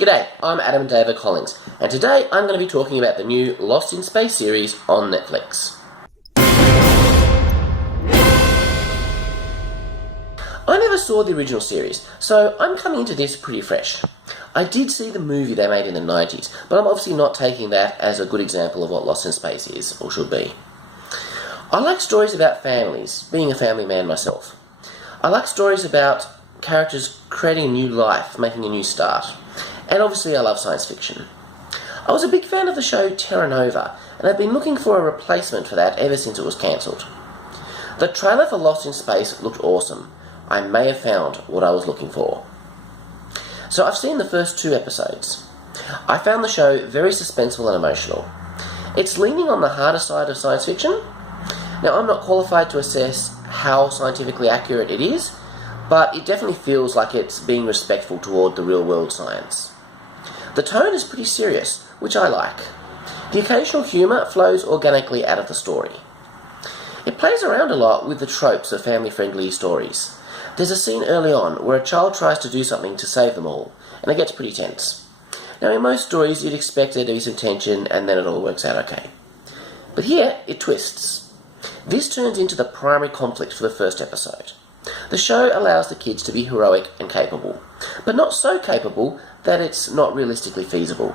G'day, I'm Adam David Collins, and today I'm going to be talking about the new Lost in Space series on Netflix. I never saw the original series, so I'm coming into this pretty fresh. I did see the movie they made in the 90s, but I'm obviously not taking that as a good example of what Lost in Space is, or should be. I like stories about families, being a family man myself. I like stories about characters creating a new life, making a new start. And obviously I love science fiction. I was a big fan of the show Terra Nova, and I've been looking for a replacement for that ever since it was cancelled. The trailer for Lost in Space looked awesome. I may have found what I was looking for. So I've seen the first 2 episodes. I found the show very suspenseful and emotional. It's leaning on the harder side of science fiction. Now, I'm not qualified to assess how scientifically accurate it is, but it definitely feels like it's being respectful toward the real-world science. The tone is pretty serious, which I like. The occasional humour flows organically out of the story. It plays around a lot with the tropes of family-friendly stories. There's a scene early on where a child tries to do something to save them all, and it gets pretty tense. Now, in most stories, you'd expect there to be some tension, and then it all works out okay. But here, it twists. This turns into the primary conflict for the first episode. The show allows the kids to be heroic and capable, but not so capable that it's not realistically feasible.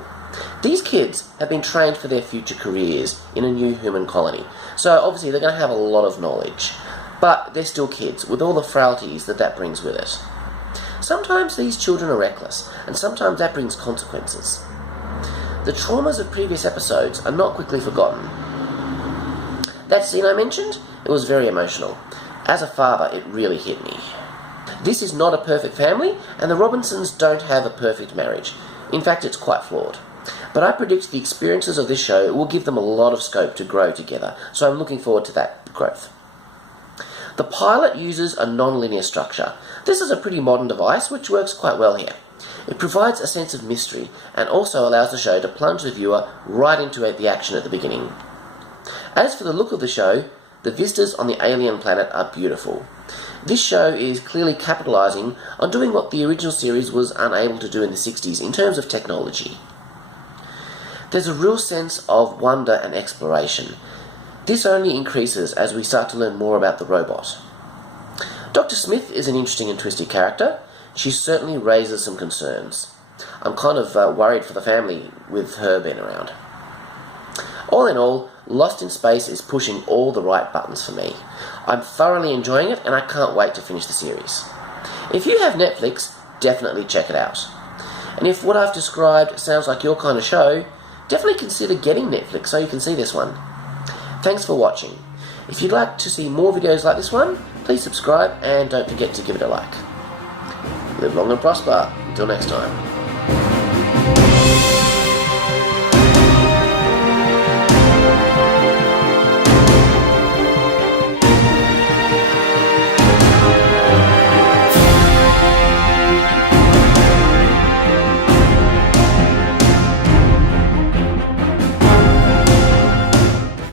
These kids have been trained for their future careers in a new human colony, so obviously they're going to have a lot of knowledge. But they're still kids, with all the frailties that brings with it. Sometimes these children are reckless, and sometimes that brings consequences. The traumas of previous episodes are not quickly forgotten. That scene I mentioned, it was very emotional. As a father, it really hit me. This is not a perfect family, and the Robinsons don't have a perfect marriage. In fact, it's quite flawed. But I predict the experiences of this show will give them a lot of scope to grow together, so I'm looking forward to that growth. The pilot uses a nonlinear structure. This is a pretty modern device which works quite well here. It provides a sense of mystery and also allows the show to plunge the viewer right into the action at the beginning. As for the look of the show, the vistas on the alien planet are beautiful. This show is clearly capitalising on doing what the original series was unable to do in the 60s in terms of technology. There's a real sense of wonder and exploration. This only increases as we start to learn more about the robot. Dr. Smith is an interesting and twisted character. She certainly raises some concerns. I'm kind of worried for the family with her being around. All in all, Lost in Space is pushing all the right buttons for me. I'm thoroughly enjoying it and I can't wait to finish the series. If you have Netflix, definitely check it out. And if what I've described sounds like your kind of show, definitely consider getting Netflix so you can see this one. Thanks for watching. If you'd like to see more videos like this one, please subscribe and don't forget to give it a like. Live long and prosper. Until next time.